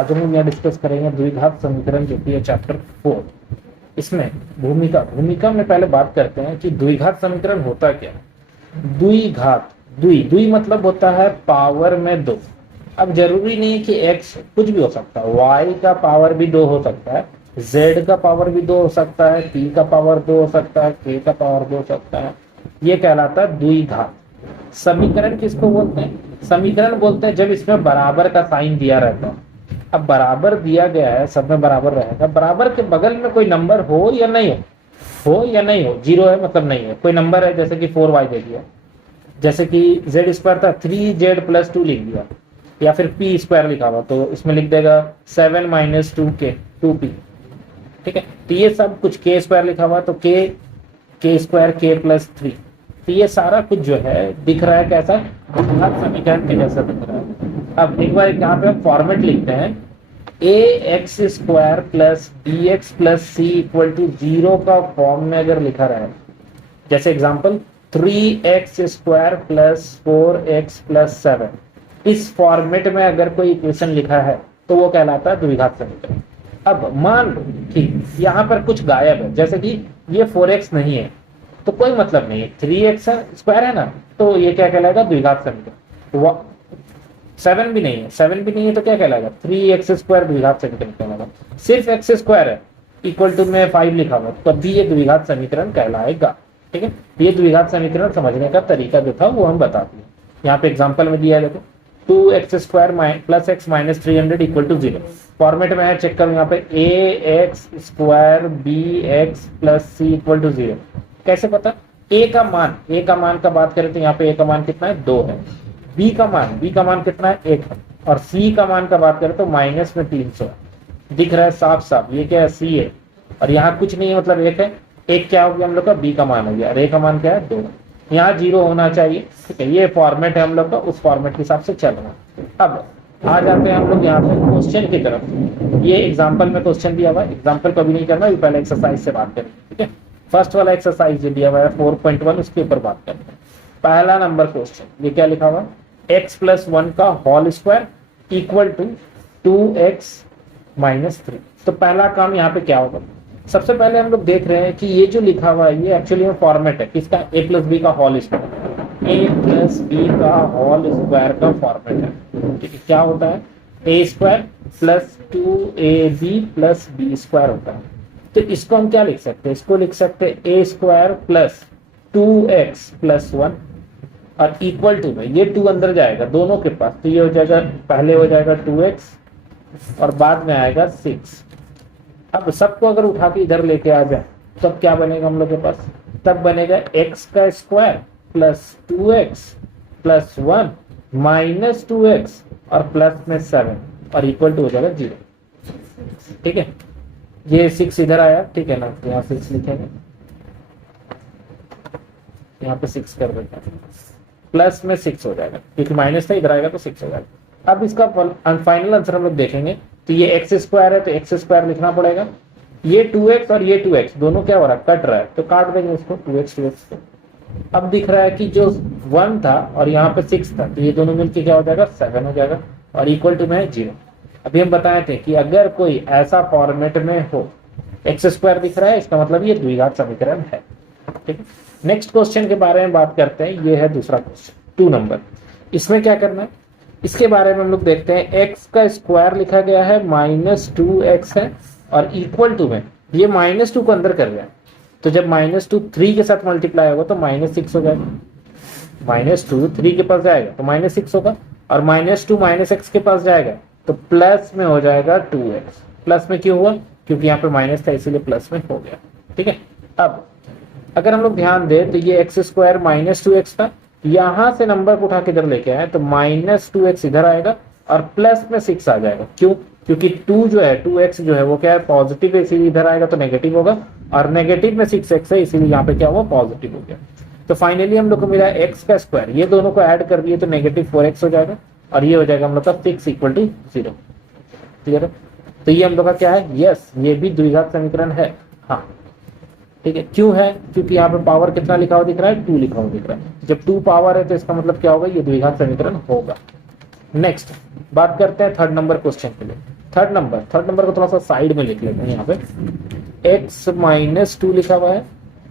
आज हम यहाँ डिस्कस करेंगे द्विघात समीकरण जो कि है चैप्टर 4। इसमें भूमिका में पहले बात करते हैं कि द्विघात समीकरण होता क्या है। द्विघात द्वि मतलब होता है पावर में 2। अब जरूरी नहीं है कि x कुछ भी हो सकता है, y का पावर भी 2 हो सकता है, z का पावर भी 2 हो सकता है, p का पावर 2 हो सकता है, k का पावर 2 हो सकता है। ये कहलाता है द्विघात। समीकरण किसको बोलते हैं? समीकरण बोलते हैं जब इसमें बराबर का साइन दिया रहता है। अब बराबर दिया गया है, सब में बराबर रहेगा। बराबर के बगल में कोई नंबर हो या नहीं हो या नहीं हो, जीरो है मतलब नहीं है, कोई नंबर है जैसे कि 4y दे दिया, जैसे कि z स्क्वायर था 3z + 2 लिख दिया, या फिर p स्क्वायर लिखा हुआ तो इसमें लिख देगा 7 - 2k 2p। ठीक है, तो ये सब कुछ k स्क्वायर लिखा हुआ तो k स्क्वायर k + 3। तो ये सारा कुछ जो है दिख रहा है कैसा, द्विघात समीकरण के जैसा दिख रहा है। अब एक बार यहाँ पे हम फॉर्मेट लिखते हैं, ax² + bx + c = 0 का फॉर्म में अगर लिखा रहा है, जैसे एग्जांपल 3x² + 4x + 7, इस फॉर्मेट में अगर कोई इक्वेशन लिखा है तो वो कहलाता है द्विघात समीकरण। अब मान लो कि यहाँ पर कुछ गायब है, जैसे कि ये 4x नहीं है तो कोई मतलब नहीं है, 3x² है ना, तो ये क्या कहलाएगा, द्विघात समीकरण। 7 भी नहीं है तो क्या कहलाएगा, 3x² द्विघात समीकरण कहलाएगा। सिर्फ x² है इक्वल टू में 5 लिखा हुआ तो तभी ये द्विघात समीकरण कहलाएगा। ठीक है, ये द्विघात समीकरण समझने का तरीका जो था वो हम बता दिए। यहाँ पे एग्जांपल में दिया है, देखो 2x² + x - 300 = 0। फॉर्मेट में है, चेक करो यहाँ पे ax² bx + c = 0। कैसे पता? a का मान का बात करें तो यहाँ पे a का मान कितना है, 2 है। b का मान कितना है, 1 है। और c का मान का बात करें तो -300 दिख रहा है साफ साफ, ये क्या है, c है। और यहाँ कुछ नहीं है मतलब 1 है। 1 क्या हो गया हम लोग का, b का मान हो गया, और a का मान क्या है, 2। यहाँ 0 होना चाहिए। ठीक है, ये फॉर्मेट है हम लोग का, उस फॉर्मेट के हिसाब से चलना। अब आ जाते हैं हम लोग यहाँ पे क्वेश्चन की तरफ। ये एग्जाम्पल में क्वेश्चन दिया हुआ है, एग्जाम्पल कभी नहीं करना, पहले एक्सरसाइज से बात करेंगे। ठीक है, फर्स्ट वाला एक्सरसाइज जो दिया हुआ है 4.1, उसके ऊपर बात करते हैं। पहला नंबर क्वेश्चन, ये क्या लिखा हुआ, x + 1 का होल स्क्वायर = 2x - 3। तो पहला काम यहाँ पे क्या होगा, सबसे पहले हम लोग देख रहे हैं कि ये जो लिखा हुआ है ये एक्चुअली में फॉर्मेट है किसका, a + b का होल स्क्वायर। a + b का होल स्क्वायर का फॉर्मेट है। ठीक है, क्या होता है, a² + 2ab + b² होता है। तो इसको हम क्या लिख सकते हैं, इसको लिख सकते हैं a² + 2x + 1 और इक्वल टू में ये 2 अंदर जाएगा दोनों के पास, तो ये हो जाएगा, पहले हो जाएगा 2x और बाद में आएगा 6। अब सबको अगर उठा के इधर लेके आ जाए तब क्या बनेगा हम लोग के पास, तब बनेगा x² + 2x + 1 - 2x और प्लस में 7 और इक्वल टू हो जाएगा 0। ठीक है, ये 6 इधर आया, ठीक है ना, तो यहाँ 6 लिखेंगे, यहाँ पे 6 कर देते हैं, प्लस में 6 हो जाएगा क्योंकि माइनस था, इधर आएगा तो 6 हो जाएगा। अब इसका फाइनल आंसर हम लोग देखेंगे तो ये x² है तो x² लिखना पड़ेगा। ये 2x और ये 2x दोनों क्या हो रहा है, कट रहा है, तो काट देंगे इसको 2x को। अब दिख रहा है कि जो 1 था और यहाँ पे 6 था तो ये दोनों मिलकर क्या हो जाएगा, 7 हो जाएगा और इक्वल टू में है 0। अभी हम बताए थे कि अगर कोई ऐसा फॉर्मेट में हो, x² दिख रहा है, इसका मतलब ये द्विघात समीकरण है। ठीक है, नेक्स्ट क्वेश्चन के बारे में बात करते हैं, ये है दूसरा क्वेश्चन 2 नंबर। इसमें क्या करना है, इसके बारे में हम लोग देखते हैं। x का स्क्वायर लिखा गया है, -2x है और इक्वल टू में ये -2 को अंदर कर गया, तो जब -2 3 के साथ मल्टीप्लाई होगा तो -6 हो जाएगा। -2 3 के पास जाएगा तो -6 होगा और -2 -x के पास जाएगा तो प्लस में हो जाएगा 2x। प्लस में क्यों हुआ, क्योंकि यहाँ पे माइनस था इसीलिए प्लस में हो गया। ठीक है, अब अगर हम लोग ध्यान दें तो ये x² -2x था, यहां से नंबर को उठा के इधर लेके आए तो -2x इधर आएगा और प्लस में 6 आ जाएगा। क्यों, क्योंकि 2 जो है 2x जो है वो क्या है, पॉजिटिव है, इसीलिए इधर आएगा तो नेगेटिव होगा, और नेगेटिव में 6x है इसीलिए यहाँ पे क्या हुआ, पॉजिटिव हो गया। तो फाइनली हम लोग को मिला x का स्क्वायर, ये दोनों को ऐड कर दिए तो -4x हो जाएगा और ये हो जाएगा हम लोग का 6 = 0। क्लियर है, तो ये हम लोग का क्या है, यस ये भी द्विघात समीकरण है। हाँ ठीक है, क्यों है, क्योंकि यहाँ पे पावर कितना लिखा हुआ दिख रहा है, 2 लिखा हुआ दिख रहा है। जब 2 पावर है तो इसका मतलब क्या होगा, ये द्विघात समीकरण होगा। नेक्स्ट बात करते हैं 3rd नंबर क्वेश्चन के लिए। थर्ड नंबर को थोड़ा सा साइड में लिख लेते हैं। यहाँ पे x माइनस 2 लिखा हुआ है,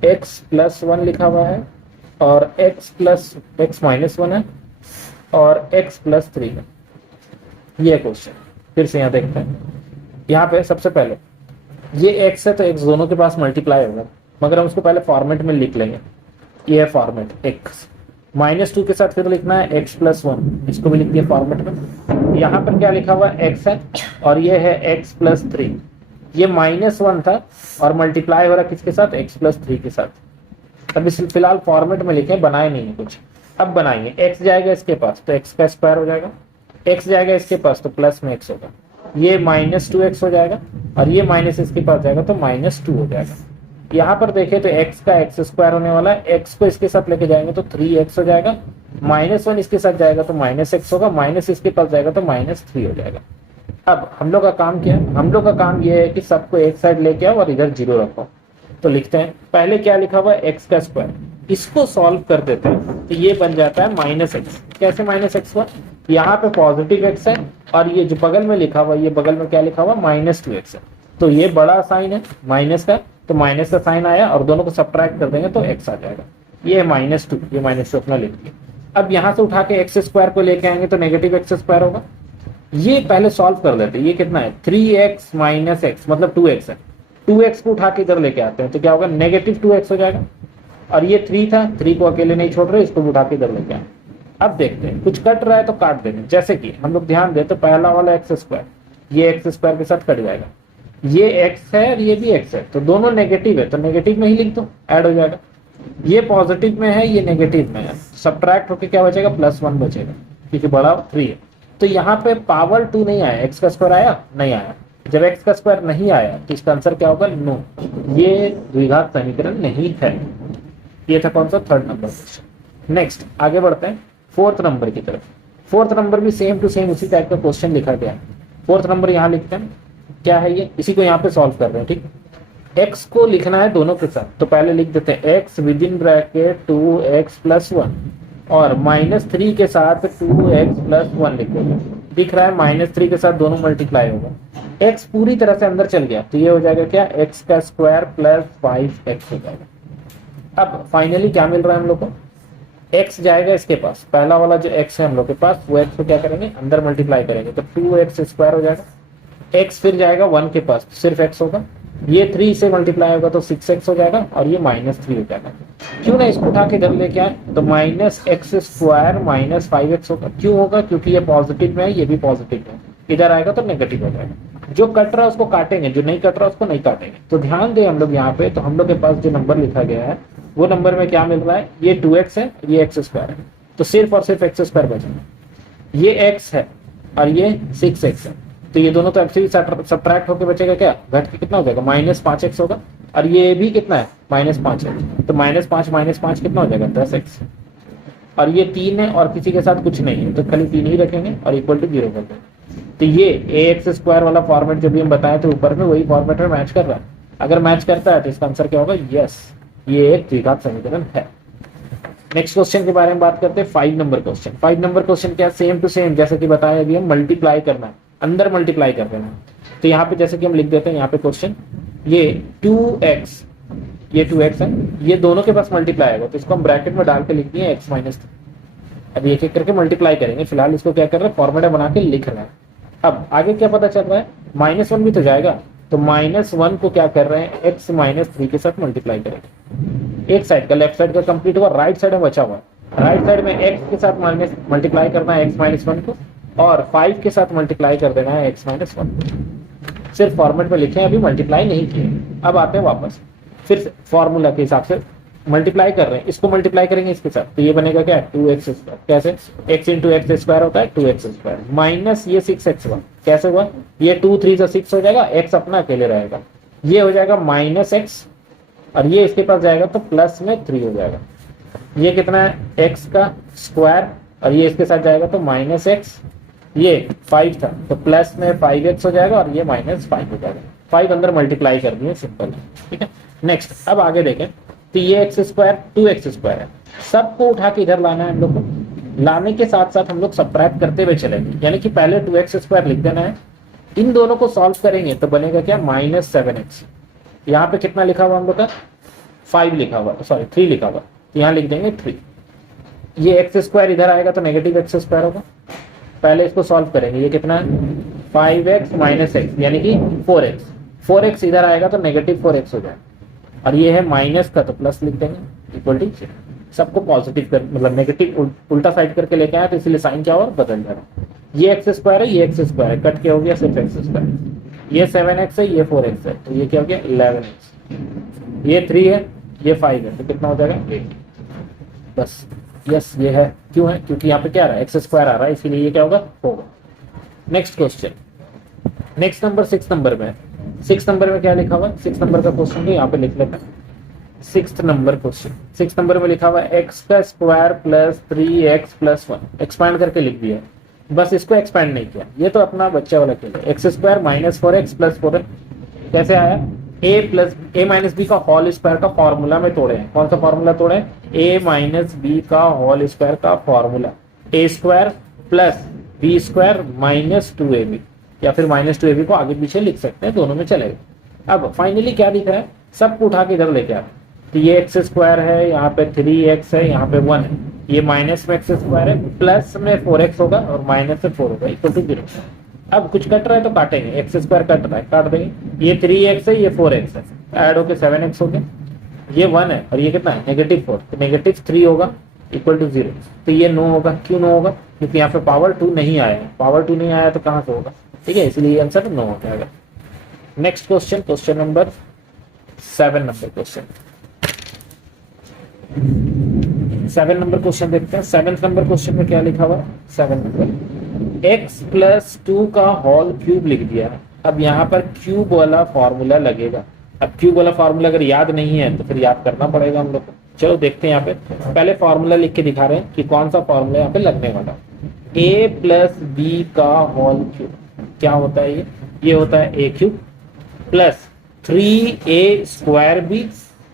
x प्लस 1 लिखा हुआ है, और x माइनस 1 है, और x प्लस 3 है। ये क्वेश्चन फिर से यहाँ देखते हैं। यहाँ पे सबसे पहले ये x है तो x दोनों के पास मल्टीप्लाई होगा, मगर हम उसको पहले फॉर्मेट में लिख लेंगे। ये है फॉर्मेट x माइनस 2 के साथ फिर लिखना है x प्लस 1, इसको भी लिख दिया फॉर्मेट में। यहाँ पर क्या लिखा हुआ है x है, और ये है x प्लस 3। ये माइनस 1 था और मल्टीप्लाई हो रहा किसके साथ, x प्लस 3 के साथ। अब इस फिलहाल फॉर्मेट में लिखे, बनाए नहीं है कुछ। अब बनाएंगे, x जाएगा इसके पास तो x का स्क्वायर हो जाएगा, x जाएगा इसके पास तो प्लस में x होगा, ये माइनस 2x हो जाएगा, और ये माइनस इसके पास जाएगा तो माइनस 2 हो जाएगा। यहाँ पर देखें तो x का x स्क्वायर होने वाला है, x को इसके साथ लेके जाएंगे तो 3x हो जाएगा, माइनस 1 इसके साथ जाएगा तो माइनस x होगा, माइनस इसके पास जाएगा तो माइनस 3 हो जाएगा। अब हम लोग का काम क्या है, हम लोग का काम ये है कि सबको एक साइड लेके आओ और इधर 0 रखो। तो लिखते हैं, पहले क्या लिखा हुआ है x का स्क्वायर, इसको सॉल्व कर देते हैं तो ये बन जाता है माइनस एक्स। कैसे माइनस एक्स हुआ, यहाँ पे पॉजिटिव एक्स है और ये जो बगल में लिखा हुआ, ये बगल में क्या लिखा हुआ, माइनस 2x है। तो ये बड़ा साइन है माइनस का, तो माइनस का साइन आया और दोनों को सब्ट्रैक्ट कर देंगे तो x आ जाएगा। ये है माइनस 2, ये माइनस 2 अपना लिख लिया। अब यहाँ से उठा के एक्स स्क्वायर को लेके आएंगे तो नेगेटिव एक्स स्क्वायर होगा। ये पहले सॉल्व कर लेते हैं, ये कितना है 3x माइनस एक्स मतलब 2x है। 2x को उठा के इधर लेके आते हैं तो क्या होगा, नेगेटिव 2x हो जाएगा। और ये 3 था, 3 को अकेले नहीं छोड़ रहे, इसको उठा के इधर लेके आए। अब देखते हैं, कुछ कट रहा है तो काट देंगे। जैसे कि हम लोग ध्यान दें तो पहला वाला एक्स स्क्वायर, ये एक्स स्क्वायर के साथ कट जाएगा, ये एक्स है और ये भी एक्स है, तो दोनों नेगेटिव है तो नेगेटिव में ही लिख दो, ऐड हो जाएगा। ये पॉजिटिव में है, ये नेगेटिव में है, सब्ट्रैक्ट होकर क्या बचेगा, +1 बचेगा, क्योंकि बड़ा 3 है। तो यहाँ पे पावर 2 नहीं आया, एक्स का स्क्वायर आया नहीं आया। जब एक्स का स्क्वायर नहीं आया तो इसका आंसर क्या होगा, नो, ये द्विघात समीकरण नहीं है। ये था कौन सा, थर्ड नंबर क्वेश्चन। नेक्स्ट आगे बढ़ते हैं फोर्थ नंबर की तरफ। फोर्थ नंबर भी सेम टू सेम उसी टाइप का क्वेश्चन लिखा गया है। फोर्थ नंबर यहाँ लिखते हैं, क्या है ये, इसी को यहाँ पे सॉल्व कर रहे हैं। ठीक, x को लिखना है दोनों के साथ, तो पहले लिख देते हैं x with in bracket 2x + 1 और -3 के साथ 2x + 1 लिख देंगे। दिख रहा है -3 के साथ दोनों मल्टीप्लाई होगा, x पूरी तरह से अंदर चल गया तो ये हो जाएगा क्या, x का स्क्वायर + 5x हो जाएगा। अब फाइनली क्या मिल रहा है हम लोग को, x जाएगा इसके पास, पहला वाला जो x है हम लोग के पास, वो x को क्या करेंगे, अंदर मल्टीप्लाई करेंगे तो 2x² हो जाएगा। x फिर जाएगा 1 के पास, सिर्फ x होगा, ये 3 से मल्टीप्लाई होगा तो 6x हो जाएगा, और ये -3 हो जाएगा। क्यों ना इसको उठा के इधर लेके आए, तो -x² - 5x होगा। क्यों होगा, क्योंकि ये पॉजिटिव में है, ये भी पॉजिटिव है, इधर आएगा तो नेगेटिव हो जाएगा। जो कट रहा है उसको काटेंगे, जो नहीं कट रहा उसको नहीं काटेंगे। तो ध्यान दें हम लोग यहाँ पे, तो हम लोग के पास जो नंबर लिखा गया है वो नंबर में क्या मिल रहा है, ये 2x है, ये x² है, तो सिर्फ और सिर्फ x² बचेगा। ये x है और ये 6x है, तो ये दोनों तो ऐसे ही सब्ट्रैक्ट होकर बचेगा, क्या घट के कितना हो जाएगा, -5x होगा, और ये भी कितना है, -5 है, तो -5 - 5 कितना हो जाएगा, 10x। और ये 3 है और किसी के साथ कुछ नहीं है, तो खाली 3 ही रखेंगे और इक्वल टू 0 कर देंगे। तो ये ax² वाला फॉर्मेट जो भी हम बताए थे ऊपर में, वही फॉर्मेट में मैच कर रहा है। अगर मैच करता है तो इसका आंसर क्या होगा, यस, ये एक द्विघात समीकरण है। नेक्स्ट क्वेश्चन के बारे में बात करते हैं, 5 नंबर क्वेश्चन। 5 नंबर क्वेश्चन क्या, सेम टू सेम जैसे कि बताया, अभी हम मल्टीप्लाई करना है, अंदर मल्टीप्लाई कर देना है। तो यहाँ पे जैसे कि हम लिख देते हैं, यहाँ पे क्वेश्चन, ये 2x, ये 2x है, ये दोनों के पास मल्टीप्लाई होगा, तो इसको हम ब्रैकेट में डाल के लिख दिए x - 3। अब एक एक करके मल्टीप्लाई करेंगे, फिलहाल इसको क्या कर रहे हैं, फॉर्मूला बना के लिख रहे हैं। अब आगे क्या पता चल रहा है, -1 भी तो जाएगा, तो -1 को क्या कर रहे हैं, x - 3 के साथ मल्टीप्लाई करेंगे। एक साइड का, लेफ्ट साइड का कंप्लीट हुआ, राइट साइड में बचा हुआ है। राइट साइड में x के साथ मल्टीप्लाई करना है x - 1 को, और 5 के साथ मल्टीप्लाई कर देना है x - 1 को। सिर्फ फॉर्मेट में लिखे, अभी मल्टीप्लाई नहीं किए। अब आते हैं वापस, फिर फॉर्मूला के हिसाब से मल्टीप्लाई कर रहे हैं, इसको मल्टीप्लाई करेंगे इसके साथ, तो ये बनेगा क्या, 2x²। कैसे, x × x² होता है 2x² माइनस ये 6x हुआ, कैसे हुआ, ये 2 3 से 6 हो जाएगा, x अपना अकेले रहेगा, ये हो जाएगा -x, और ये इसके पास जाएगा तो प्लस में 3 हो जाएगा। ये कितना है, x का स्क्वायर, और ये इसके साथ जाएगा तो -x, ये 5 था तो प्लस में 5x हो जाएगा, और ये -5 हो जाएगा। 5 अंदर मल्टीप्लाई कर दिए, सिंपल, ठीक है। नेक्स्ट अब आगे देखें, तो ये x² 2x² है, सबको उठा के इधर लाना है हम लोग को। लाने के साथ साथ हम लोग सब्ट्रैक्ट करते हुए चलेंगे, यानी कि पहले 2x² लिख देना है, इन दोनों को सॉल्व करेंगे तो बनेगा क्या, -7x। यहाँ पे कितना लिखा हुआ हम लोग का, 5 लिखा हुआ, सॉरी 3 लिखा हुआ, तो यहाँ लिख देंगे 3। ये एक्स स्क्वायर इधर आएगा तो नेगेटिव एक्स स्क्वायर होगा। पहले इसको सॉल्व करेंगे, ये कितना है 5x - x यानी कि 4x। 4x इधर आएगा तो नेगेटिव 4x हो जाएगा, और ये है माइनस का तो प्लस लिख देंगे इक्वल टू 0। सबको पॉजिटिव कर, मतलब नेगेटिव उल्टा साइड करके लेके आया तो इसलिए साइन क्या और बदल जाएगा। ये एक्स स्क्वायर है, ये एक्स स्क्वायर है, कट के हो गया सिर्फ एक्स स्क्वायर। ये 7x है, ये 4x है, तो ये क्या हो गया 11x। ये 3 है, ये 5 है, तो कितना हो जाएगा 8। बस यस ये है, क्यों है, क्योंकि यहाँ पे क्या आ रहा है एक्स स्क्वायर आ रहा है, इसीलिए ये क्या होगा next question, next number 6 number में। 6 नंबर में क्या लिखा हुआ, 6 नंबर का क्वेश्चन तो यहाँ पे लिख लेते हैं। 6 नंबर क्वेश्चन, 6 नंबर में लिखा हुआ एक्स का square plus 3x plus 1। Expand करके लिख दिया, बस इसको एक्सपैंड नहीं किया, ये तो अपना बच्चा वाला खेल है। एक्स स्क्वायर -4x प्लस 4 कैसे आया, a माइनस बी का होल स्क्वायर का फॉर्मूला में तोड़े हैं। कौन सा फॉर्मूला तोड़े हैं, a माइनस बी का होल स्क्वायर का formula, a square plus B square minus 2ab, या फिर -2ab को आगे पीछे लिख सकते हैं, दोनों में चलेगा। अब फाइनली क्या दिख रहा है, सबको उठा के इधर लेके आ, तो ये एक्स स्क्वायर है, यहाँ पे 3x है, यहाँ पे 1 है, ये माइनस में एक्स स्क्वायर है, प्लस में 4x होगा और माइनस में 4 होगा, इक्वल टू 0। अब कुछ कट रहा है तो काटेंगे, एक्स स्क्वायर कट रहा है काट देंगे, ये 3x है, ये 4x है, ऐड होके 7x हो गया, ये 1 है और ये कितना है -4, तो -3 होगा इक्वल टू 0। तो ये नो होगा, क्यों नो होगा, क्योंकि यहाँ पे पावर 2 नहीं आया है, पावर 2 नहीं आया तो कहाँ से होगा, ठीक है, इसलिए आंसर नो हो जाएगा। Next question, question number 7 number question, 7 number question देखते हैं। 7 नंबर क्वेश्चन में क्या लिखा हुआ, 7 नंबर x प्लस 2 का होल क्यूब लिख दिया। अब यहाँ पर क्यूब वाला फॉर्मूला लगेगा। अब क्यूब वाला फॉर्मूला अगर याद नहीं है तो फिर याद करना पड़ेगा हम लोग को। चलो देखते हैं, यहाँ पे पहले फॉर्मूला लिख के दिखा रहे हैं कि कौन सा फॉर्मूला यहाँ पे लगने वाला। a प्लस बी का होल क्यूब क्या होता है, ये होता है a cube plus 3a square B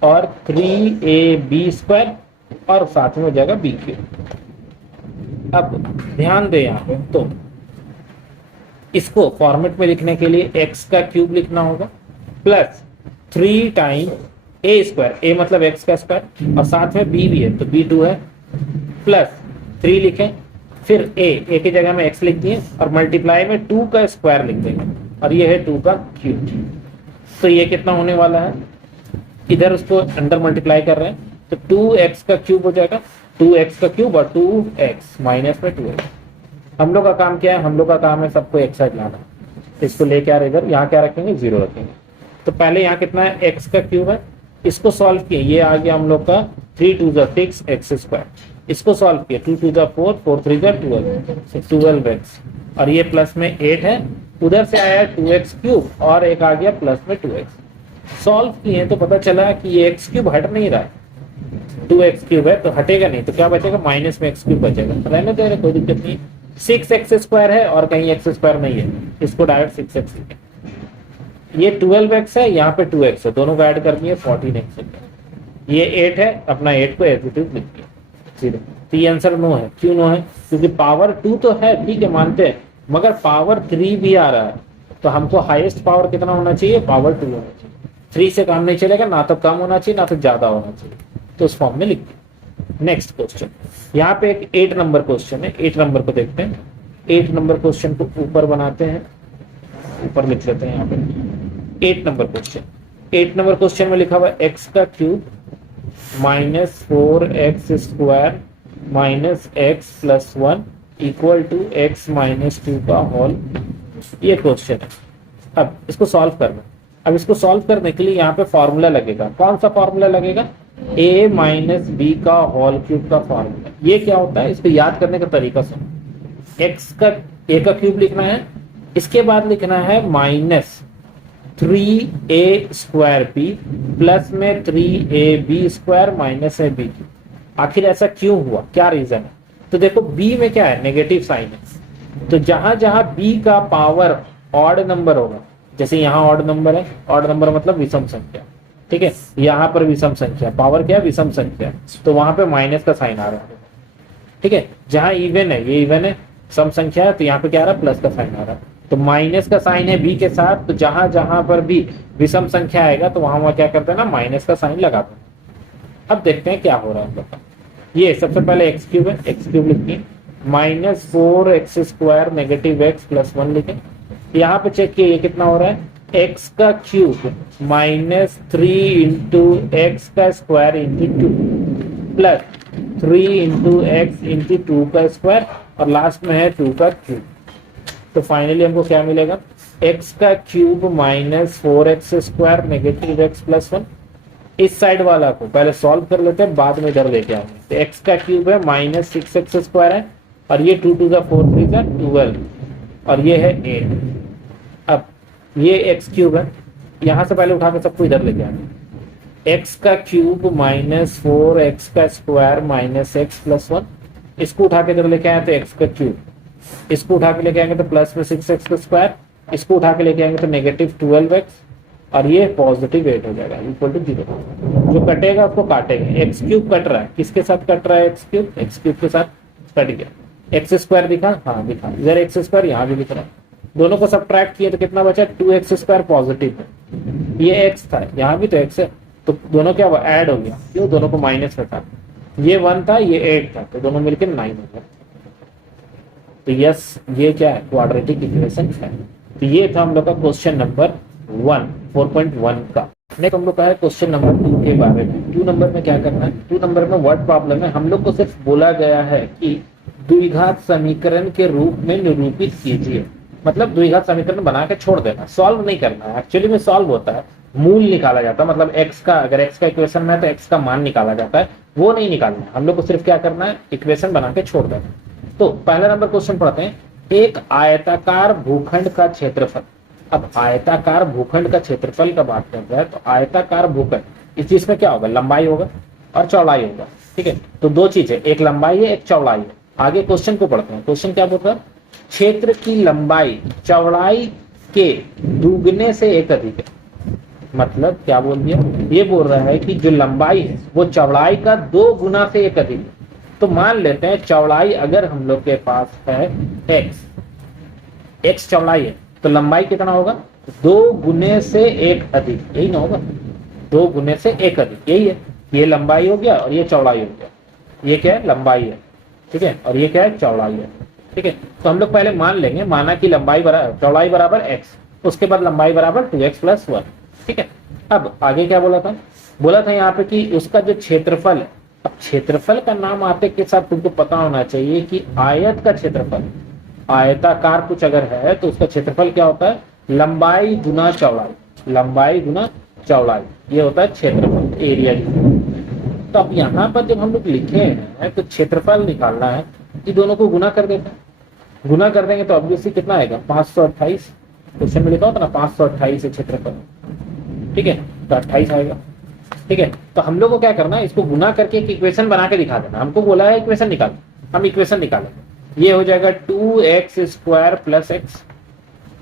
और 3ab स्क्वायर और साथ में हो जाएगा बी क्यूब। अब ध्यान दे यहाँ पे, तो इसको फॉर्मेट में लिखने के लिए x का क्यूब लिखना होगा plus 3 time a square, a मतलब x का स्क्वायर और साथ में b भी है तो b2 है, प्लस 3 लिखें, फिर a की जगह में x लिख दिए और मल्टीप्लाई में 2 का स्क्वायर लिख देंगे और ये है 2 का क्यूब। तो ये कितना होने वाला है, इधर उसको अंडर मल्टीप्लाई कर रहे हैं तो 2x का क्यूब हो जाएगा, 2x का क्यूब और 2x माइनस में 2x। हम लोग का काम क्या है, हम लोग का काम है सबको एक साइड लाना, तो इसको लेके आ रहे इधर, यहाँ क्या रखेंगे 0 रखेंगे। तो पहले यहाँ कितना है x का क्यूब है, इसको सॉल्व किए, ये आ गया हम लोग का 3 2 6 x स्क्वायर, इसको सॉल्व किए 2 2 4 4 3 12 12x और ये प्लस में 8 है, उधर से आया 2x क्यूब और एक आ गया प्लस में 2x। सॉल्व किए तो पता चला कि ये x क्यूब हट नहीं रहा है, 2x क्यूब है तो हटेगा नहीं, तो क्या बचेगा माइनस में x क्यूब बचेगा, रहने दे रहे कोई दिक्कत नहीं। 6x स्क्वायर है और कहीं x स्क्वायर नहीं है, इसको डायरेक्ट 6x लिखें। ये 12x है, यहाँ पे 2x है, दोनों को ऐड कर दिए 14x है। ये 8 है, अपना 8 को एज इट इज लिख दिया 0। तो ये आंसर नो है, क्यों नो है, क्योंकि पावर 2 तो है, ठीक है मानते हैं, मगर पावर 3 भी आ रहा है, तो हमको हाईएस्ट पावर कितना होना चाहिए, पावर 2 होना चाहिए। 3 से काम नहीं चलेगा, ना तो कम होना चाहिए ना तो ज्यादा होना चाहिए, तो उस फॉर्म में लिख दिया। नेक्स्ट क्वेश्चन, यहाँ पे एक 8 नंबर क्वेश्चन है, 8 नंबर को देखते हैं। 8 नंबर क्वेश्चन को ऊपर बनाते हैं, ऊपर लिख लेते हैं यहाँ पे 8 नंबर क्वेश्चन। 8 नंबर क्वेश्चन में लिखा हुआ एक्स का cube -4x square minus X plus 1 equal to x minus 2 का होल, ये क्वेश्चन है। अब इसको सॉल्व करना, अब इसको सॉल्व करने के लिए यहाँ पे फॉर्मूला लगेगा। कौन सा फॉर्मूला लगेगा, a माइनस बी का होल क्यूब का फॉर्मूला। ये क्या होता है, इसको याद करने का तरीका सुनो। x का a का क्यूब लिखना है, इसके बाद लिखना है minus 3a square B plus में 3ab स्क्वायर माइनस है बी। आखिर ऐसा क्यों हुआ, क्या रीजन है, तो देखो b में क्या है, नेगेटिव साइन है, तो जहां जहां b का पावर ऑड नंबर होगा, जैसे यहाँ ऑड नंबर है, ऑड नंबर मतलब विषम संख्या, ठीक है, यहाँ पर विषम संख्या, पावर क्या है विषम संख्या, तो वहां पे माइनस का साइन आ रहा है, ठीक है। जहां इवन है, ये इवन है, सम संख्या है, तो यहाँ पे क्या आ रहा है प्लस का साइन आ रहा है। तो माइनस का साइन है बी के साथ, तो जहां जहां पर भी विषम संख्या आएगा तो वहां वहां क्या करते हैं ना, माइनस का साइन लगा दें। अब देखते हैं क्या हो रहा है हम लोग का। ये सबसे पहले एक्स क्यूब है, एक्स क्यूब लिखिए, minus 4x² negative x plus 1 लिखें। यहाँ पे चेक किए ये कितना हो रहा है, एक्स का क्यूब माइनस 3 इंटू एक्स का square into 2 plus 3 into x into 2 का स्क्वायर और लास्ट में है 2 का क्यूब। तो फाइनली हमको क्या मिलेगा, एक्स का cube minus 4x² negative x plus 1। इस साइड वाला को पहले सॉल्व कर लेते हैं, बाद में इधर लेके आएंगे। तो एक्स का क्यूब है माइनस 6x² है और ये 2 2 4 3 12 और ये है 8। अब ये एक्स क्यूब है, यहां से पहले उठा के सबको इधर लेके आएंगे। एक्स का cube minus 4x² minus X plus 1, इसको उठा के इधर लेके आए तो एक्स का क्यूब, इसको उठा के लेके आएंगे तो प्लस में 6x², इसको उठा के लेके आएंगे तो नेगेटिव 12x और ये पॉजिटिव 8 हो जाएगा इक्वल टू 0। जो कटेगा उसको काटेंगे। एक्स क्यूब कट रहा है, किसके साथ कट रहा है, एक्स क्यूब के साथ कट गया। एक्स स्क्वायर दिखा, हाँ दिखा, इधर एक्स स्क्वायर यहाँ भी दिख रहा है। दोनों को सब्ट्रैक्ट किए तो कितना बचा, 2x² पॉजिटिव है, ये एक्स था, यहाँ भी तो एक्स है, तो दोनों क्या हुआ, ऐड हो गया, क्यों, दोनों को माइनस में था, ये 1 था ये 8 था, तो दोनों मिलकर 9 हो गया। तो यस ये क्या है, क्वाड्रेटिक इक्वेशन है। तो ये था हम लोग का क्वेश्चन नंबर 4.1 का। नेक्स्ट हम लोग का है क्वेश्चन नंबर 2 के बारे में। 2 नंबर में क्या करना है, 2 नंबर में वर्ड प्रॉब्लम है। हम लोग को सिर्फ बोला गया है कि द्विघात समीकरण के रूप में निरूपित कीजिए, मतलब द्विघात समीकरण बना के छोड़ देना, सॉल्व नहीं करना है। एक्चुअली में सॉल्व होता है, मूल निकाला जाता है, मतलब एक्स का, अगर एक्स का इक्वेशन में है तो एक्स का मान निकाला जाता है, वो नहीं निकालना है। हम लोग को सिर्फ क्या करना है, इक्वेशन बना के छोड़ देना। तो पहला नंबर क्वेश्चन पढ़ते हैं, एक आयताकार भूखंड का क्षेत्रफल। अब आयताकार भूखंड का क्षेत्रफल का बात कर रहा है, तो आयताकार भूखंड, इस चीज में क्या होगा, लंबाई होगा और चौड़ाई होगा, ठीक है। तो दो चीज है, एक लंबाई है एक चौड़ाई है। आगे क्वेश्चन को पढ़ते हैं। क्वेश्चन क्या बोल रहा है, क्षेत्र की लंबाई चौड़ाई के दुगने से एक अधिक है। मतलब क्या बोल दिया, ये बोल रहा है कि जो लंबाई है वो चौड़ाई का 2 गुना से एक अधिक है। तो मान लेते हैं चौड़ाई अगर हम लोग के पास है x चौड़ाई है, तो लंबाई कितना होगा, 2 गुने से एक अधिक, यही ना होगा, 2 गुने से एक अधिक, यही है। ये लंबाई हो गया और ये चौड़ाई हो गया, ये क्या है, लंबाई है, ठीक है, और ये क्या है, चौड़ाई है, ठीक है। तो हम लोग पहले मान लेंगे, माना कि लंबाई बराबर, चौड़ाई बराबर x, उसके बाद लंबाई बराबर 2x + 1, ठीक है। अब आगे क्या बोला था यहाँ पे कि उसका जो क्षेत्रफल है, अब क्षेत्रफल का नाम आते के साथ तुमको पता होना चाहिए कि आयत का क्षेत्रफल, आयताकार कुछ अगर है तो उसका क्षेत्रफल क्या होता है, लंबाई गुना चौड़ाई, लंबाई गुना चौड़ाई, ये होता है क्षेत्रफल, एरिया। तो अब यहाँ पर जब हम लोग लिखे हैं तो क्षेत्रफल निकालना है, कि दोनों को गुना कर देते हैं, गुना कर देंगे तो ऑब्वियसली कितना आएगा, 528। क्वेश्चन में लिखा होता ना 528 है क्षेत्रफल, ठीक है, तो 28 आएगा, ठीक है। तो हम लोग को क्या करना है, इसको गुना करके एक इक्वेशन बना के दिखा देना। हमको बोला है इक्वेशन निकाल, हम इक्वेशन निकालेंगे। ये हो जाएगा 2x² + x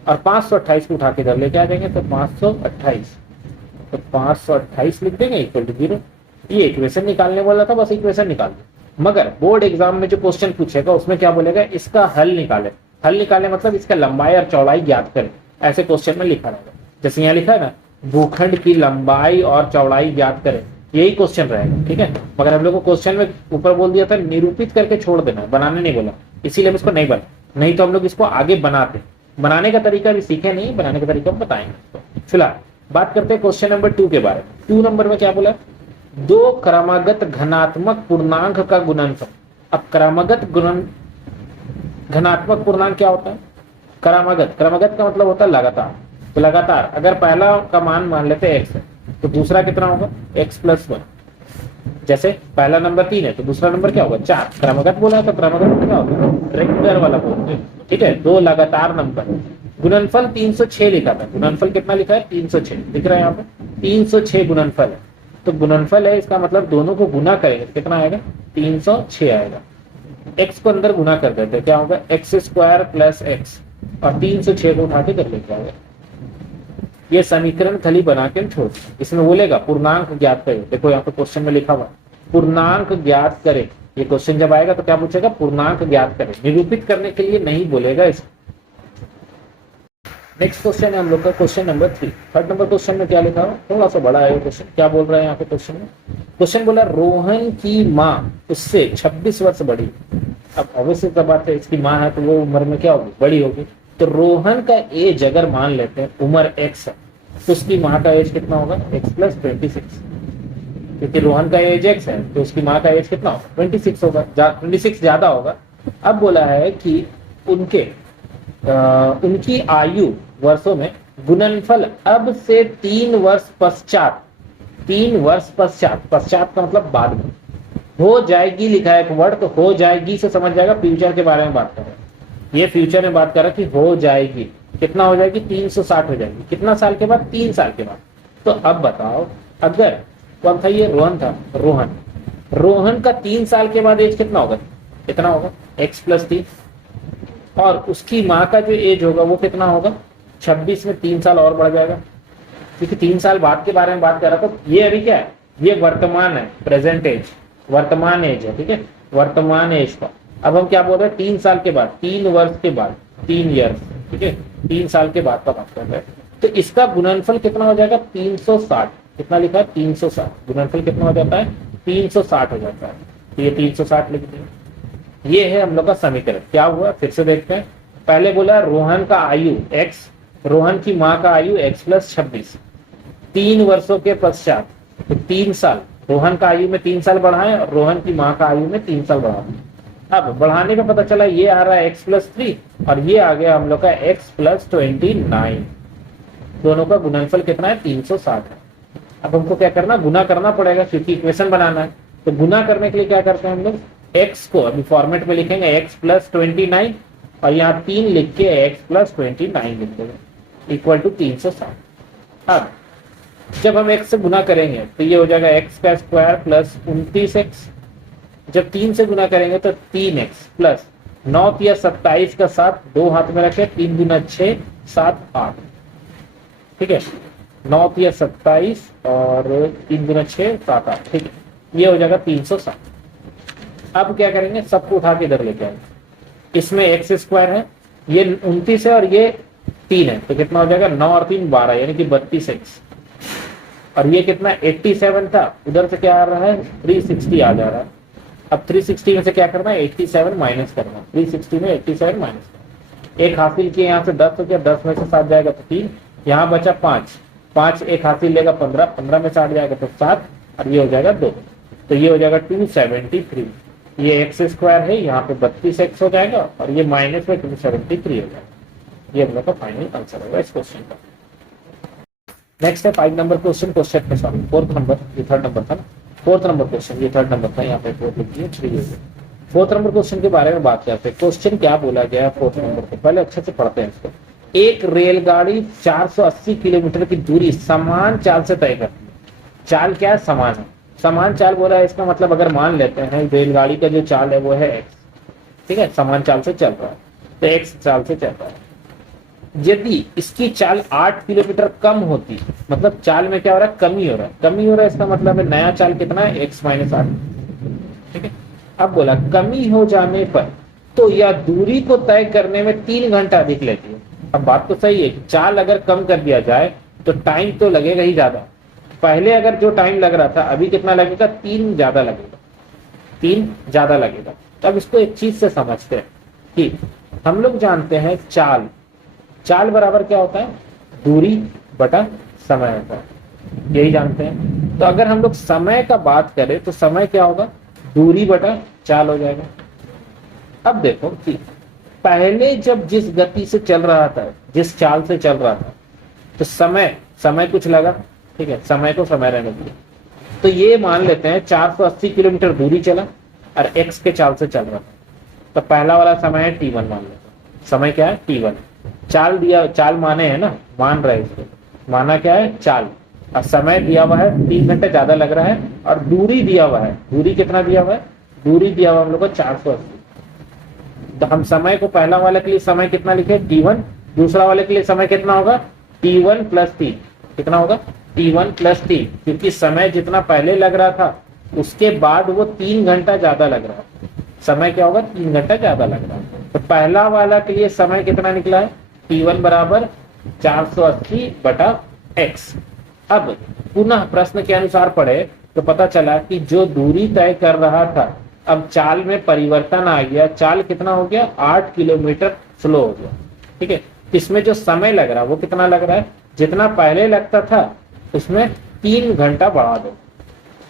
और 528 को उठा के इधर लेके आ जाएंगे तो 528, तो 528 लिख देंगे इक्वल टू 0। ये इक्वेशन निकालने वाला था, बस इक्वेशन निकाल दो। मगर बोर्ड एग्जाम में जो क्वेश्चन पूछेगा उसमें क्या बोलेगा, इसका हल निकाले। हल निकाले मतलब इसका लंबाई और चौड़ाई ज्ञात करें, ऐसे क्वेश्चन में लिखा रहेगा। जैसे यहाँ लिखा है ना, भूखंड की लंबाई और चौड़ाई ज्ञात करें, यही क्वेश्चन रहेगा, ठीक है। मगर हम लोग को क्वेश्चन में ऊपर बोल दिया था निरूपित करके छोड़ देना, बनाने नहीं बोला, इसीलिए हम इसको नहीं बना, नहीं तो हम लोग इसको आगे बनाते। बनाने का तरीका भी सीखे नहीं, बनाने का तरीका बताएंगे। फिलहाल बात करते हैं क्वेश्चन नंबर 2 के बारे में। 2 नंबर में क्या बोला, 2 क्रमागत घनात्मक पूर्णांक का गुणनफल। अब क्रमागत घनात्मक पूर्णांक क्या होता है, क्रमागत का मतलब होता है लगातार। तो लगातार अगर पहला का मान लेते हैं x है, तो दूसरा कितना होगा, x + 1। जैसे पहला नंबर 3 है तो दूसरा नंबर क्या होगा, 4। क्रमागत बोला है तो क्रमागत क्या होगा, रेगुलर वाला बोलते हैं, ठीक है, 2 लगातार नंबर। गुणनफल 306 लिखा था, गुणनफल कितना लिखा है, 306 दिख रहा है यहाँ पे, 306 गुणनफल है। तो गुणनफल है, इसका मतलब दोनों को गुना करेंगे तो कितना आएगा, 306 आएगा। x को अंदर गुना कर देते हैं, क्या होगा, x² + x और 306 को उठा के कर लेके आएगा। ये समीकरण खाली बना के छोड़, इसमें बोलेगा पूर्णांक ज्ञात करें। देखो यहाँ पे क्वेश्चन में लिखा हुआ पूर्णांक ज्ञात करें। ये क्वेश्चन जब आएगा तो क्या पूछेगा, पूर्णांक ज्ञात करें। निरूपित करने के लिए नहीं बोलेगा इसको, नेक्स्ट क्वेश्चन है हम लोग का question number 3। Third number question में क्या लिखा हो, थोड़ा सा बड़ा है क्वेश्चन। क्या बोल रहा है यहाँ पे क्वेश्चन में? क्वेश्चन बोला रोहन की माँ उससे 26 वर्ष बड़ी। अब ऑब्वियसली सा बात है, इसकी माँ है तो वो उम्र में क्या होगी, बड़ी होगी। तो रोहन का एज अगर मान लेते हैं उम्र x है, तो उसकी माँ का एज कितना होगा, x प्लस 26। क्योंकि रोहन का एज x है तो उसकी माँ का एज कितना होगा, 26 होगा, 26 ज्यादा होगा। अब बोला है कि उनकी आयु वर्षों में गुणनफल अब से 3 वर्ष पश्चात, 3 वर्ष पश्चात, पश्चात का मतलब बाद में हो जाएगी लिखा है एक वर्ड, तो हो जाएगी से समझ जाएगा फ्यूचर के बारे में बात कर रहा है। ये फ्यूचर में बात कर रहा है कि हो जाएगी, कितना हो जाएगी, 360 हो जाएगी। कितना साल के बाद, 3 साल के बाद। तो अब बताओ, अगर कौन था ये, रोहन था, रोहन का 3 साल के बाद एज कितना होगा, कितना होगा, x प्लस 3। और उसकी माँ का जो एज होगा वो कितना होगा, 26 में 3 साल और बढ़ जाएगा, क्योंकि 3 साल बाद के बारे में बात कर रहा था। ये अभी क्या है, ये वर्तमान है, प्रेजेंट एज, वर्तमान एज है, ठीक है, वर्तमान एज का। अब हम क्या बोल रहे हैं, 3 साल के बाद, 3 वर्ष के बाद, 3 ईयर्स, ठीक है, 3 साल के बाद का बात कर रहे हैं। तो इसका गुणनफल कितना हो जाएगा, 360। कितना लिखा है, 360। गुणनफल कितना हो जाता है, 360 हो जाता है। तो ये 360 लिख देंगे। ये है हम लोग का समीकरण। क्या हुआ फिर से देखते हैं। पहले बोला रोहन का आयु x, रोहन की माँ का आयु x प्लस 26, 3 वर्षों के पश्चात, तो 3 साल, रोहन का आयु में 3 साल बढ़ाएं और रोहन की माँ का आयु में 3 साल बढ़ाएं। अब बढ़ाने में पता चला ये आ रहा है x प्लस 3 और ये आ गया हम लोग का x प्लस 29। दोनों का गुणनफल कितना है, 360 है। अब हमको क्या करना, गुना करना पड़ेगा क्योंकि इक्वेशन बनाना है। तो गुना करने के लिए क्या करते हैं हम लोग, x को अभी फॉर्मेट में लिखेंगे x प्लस 29 और यहाँ 3 लिख के x प्लस 29 लिख देंगे इक्वल टू 360। अब जब हम x से गुना करेंगे तो ये हो जाएगा x का स्क्वायर प्लस 29x। जब 3 से गुना करेंगे तो 3x प्लस 9 या 27 का 7, 2 हाथ में रखे, 3 गुना 6, 7, 8, ठीक है, 9 या 27 और 3 गुना 6, 7, 8, ठीक है, ये हो जाएगा 360। अब क्या करेंगे, सबको उठा के इधर लेके आएंगे। इसमें एक्स स्क्वायर है, ये 29 है और ये 3 है, तो कितना हो जाएगा, 9 और 3 12, यानी कि 32x। और ये कितना 87 था, उधर से क्या आ रहा है, 360 आ जा रहा है। अब 360 में से क्या करना है, 87 माइनस करना है। 360 में 87 माइनस करना, एक हासिल किए, यहाँ से 10 हो गया, 10 में से 7 जाएगा तो 3, यहाँ बचा 5, 5 एक हासिल लेगा 15, 15 में 60 जाएगा तो 7 और ये हो जाएगा 2, तो ये हो जाएगा 273। ये एक्स स्क्वायर है, यहाँ पे 32x हो जाएगा और ये माइनस में 273 हो जाएगा। ये हम लोग का फाइनल आंसर होगा इस क्वेश्चन का। नेक्स्ट है 5 नंबर क्वेश्चन, क्वेश्चन पे सॉरी 4th नंबर, ये 3rd नंबर था ना, 4th नंबर क्वेश्चन, ये 3rd नंबर था, यहाँ पे 4 लिख दिया, 3 हो गया। 4th नंबर क्वेश्चन के बारे में बात करते हैं। क्वेश्चन क्या बोला गया है 4th नंबर पे, पहले अच्छे से पढ़ते हैं इसको। एक रेलगाड़ी 480 किलोमीटर की दूरी समान चाल से तय करती है। चाल क्या है, समान है, समान चाल बोला है, इसका मतलब अगर मान लेते हैं रेलगाड़ी का जो चाल है वो है x, ठीक है, समान चाल से चल रहा है तो x चाल से चल रहा है। यदि इसकी चाल 8 किलोमीटर कम होती, मतलब चाल में क्या हो रहा है, कमी हो रहा है, कमी हो रहा है, इसका मतलब है नया चाल कितना है, x माइनस 8, ठीक है। अब बोला कमी हो जाने पर तो यह दूरी को तय करने में 3 घंटा अधिक लेती है। अब बात तो सही है, चाल अगर कम कर दिया जाए तो टाइम तो लगेगा ही ज्यादा। पहले अगर जो टाइम लग रहा था अभी कितना लगेगा, 3 ज्यादा लगेगा, 3 ज्यादा लगेगा। तो अब इसको एक चीज से समझते हैं कि हम लोग जानते हैं चाल, चाल बराबर क्या होता है, दूरी बटा समय होता है, यही जानते हैं। तो अगर हम लोग समय का बात करें तो समय क्या होगा, दूरी बटा चाल हो जाएगा। अब देखो कि पहले जब जिस गति से चल रहा था, जिस चाल से चल रहा था, तो समय कुछ लगा, ठीक है, समय को समय रहने दिया। तो ये मान लेते हैं 480 किलोमीटर दूरी चला और x के चाल से चल रहा था, तो पहला वाला समय है t1 मान लेते हैं। समय क्या है, t1। चाल दिया, चाल माने है ना, मान रहे इसको, माना क्या है, चाल, और समय दिया हुआ है 3 घंटे ज्यादा लग रहा है, और दूरी दिया हुआ है, दूरी कितना दिया हुआ है, दूरी दिया हुआ हम लोग को 480। तो हम समय को पहला वाले के लिए समय कितना लिखे, t1, दूसरा वाले के लिए समय कितना होगा, t1 प्लस t, कितना होगा, t1 प्लस t, क्योंकि समय जितना पहले लग रहा था उसके बाद वो 3 घंटा ज्यादा लग रहा है, समय क्या होगा, 3 घंटा ज्यादा लग रहा है। तो पहला वाला के लिए समय कितना निकला है, t1 बराबर 480/x। अब पुनः प्रश्न के अनुसार पढ़े तो पता चला कि जो दूरी तय कर रहा था, अब चाल में परिवर्तन आ गया। चाल कितना हो गया? 8 किलोमीटर स्लो हो गया। ठीक है, इसमें जो समय लग रहा है वो कितना लग रहा है? जितना पहले लगता था उसमें 3 घंटा बढ़ा दो।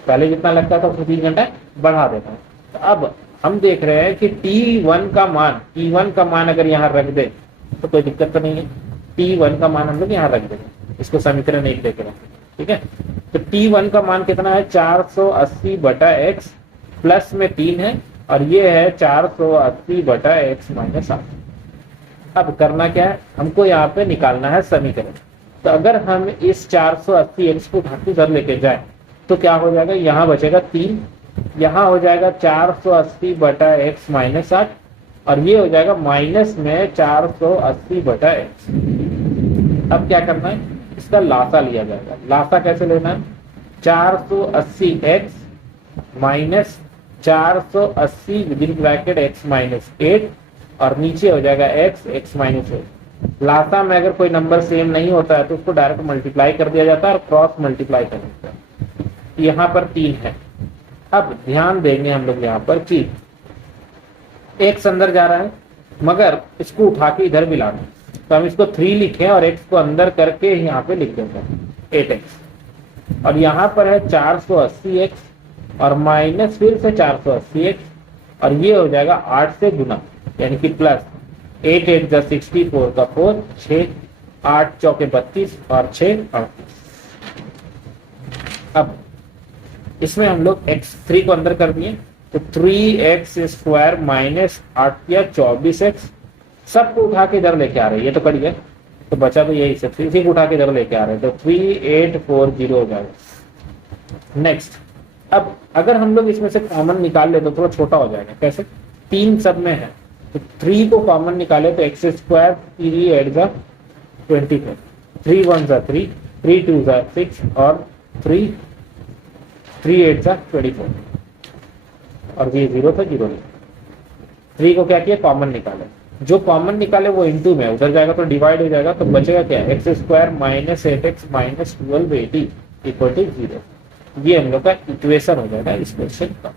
पहले जितना लगता था उसमें 3 घंटा बढ़ा देता है। तो अब हम देख रहे हैं कि t1 का मान अगर यहाँ रख दे तो कोई दिक्कत तो नहीं है। t1 का मान हम लोग यहाँ रख देंगे, इसको समीकरण 1 देख रहे हैं। ठीक है, तो t1 का मान कितना है? 480/x प्लस में 3 है और ये है 480/x माइनस 8। अब करना क्या है? हमको यहाँ पे निकालना है समीकरण। तो अगर हम इस 480x को उठा के इधर लेके जाए तो क्या हो जाएगा? यहाँ बचेगा 3, यहाँ हो जाएगा 480/x माइनस 8 और ये हो जाएगा माइनस में 480/x। अब क्या करना है? इसका लासा लिया जाएगा। लासा कैसे लेना है? 480x minus 480 within bracket x minus 8 और नीचे हो जाएगा x माइनस 8। लासा में अगर कोई नंबर सेम नहीं होता है तो उसको डायरेक्ट मल्टीप्लाई कर दिया जाता है और क्रॉस मल्टीप्लाई कर देता है। यहाँ पर 3 है। अब ध्यान देंगे हम लोग यहाँ पर कि x अंदर जा रहा है मगर इसको उठा के इधर भी लाना है, तो हम इसको 3 लिखें और x को अंदर करके यहाँ पे लिख देते हैं 8x। और यहाँ पर है 480x और माइनस फिर से 480x और ये हो जाएगा 8 से गुना यानी कि प्लस 8 8 जा 64 का 4 6 8 चौके 32 और 6 38। अब इसमें हम लोग x3 को अंदर कर दिए तो 3x² माइनस 8 या 24x सबको उठा के इधर लेके आ रहे हैं। ये तो कट गया तो बचा तो यही सब 3 को उठा के इधर लेके आ रहे हैं तो 3840 हो जाएगा। नेक्स्ट, अब अगर हम लोग इसमें से कॉमन निकाल ले तो थोड़ा छोटा हो जाएगा। कैसे? 3 सब में है तो 3 को कॉमन निकाले तो x² 3 8 जा 24 3 1 जा 3 3 2 जा 6 और 3 8 जा 24 और ये 0 था 0 3 को क्या किया? कॉमन निकाले। जो कॉमन निकाले वो इनटू में उधर जाएगा तो डिवाइड हो जाएगा तो बचेगा क्या? x² minus 8x minus 1280 equal to 0। ये हम लोग का इक्वेशन हो जाएगा इस क्वेश्चन का।